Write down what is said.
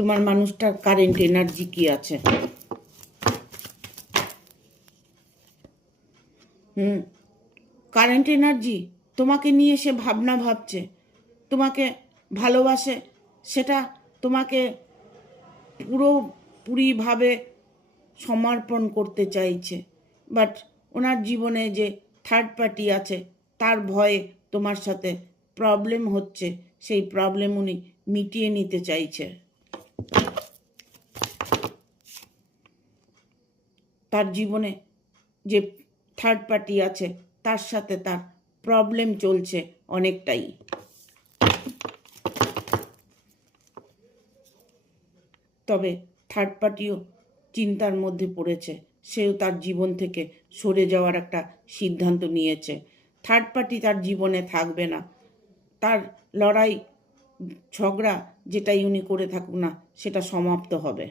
তোমার মানুষটার current energy কি আছে? কারেন্ট এনার্জি তোমাকে নিয়ে সে ভাবনা ভাবছে, তোমাকে ভালোবাসে, সেটা তোমাকে পুরোপুরিভাবে সমর্পণ করতে চাইছে। বাট ওনার জীবনে যে থার্ড পার্টি আছে তার ভয়ে তোমার সাথে প্রবলেম হচ্ছে, সেই প্রবলেম উনি মিটিয়ে নিতে চাইছে। তার জীবনে যে থার্ড পার্টি আছে তার সাথে তার প্রবলেম চলছে অনেকটাই। তবে থার্ড পার্টিও চিন্তার মধ্যে পড়েছে, সেও তার জীবন থেকে সরে যাওয়ার একটা সিদ্ধান্ত নিয়েছে। থার্ড পার্টি তার জীবনে থাকবে না, তার লড়াই ঝগড়া যেটাই উনি করে থাকুক না সেটা সমাপ্ত হবে।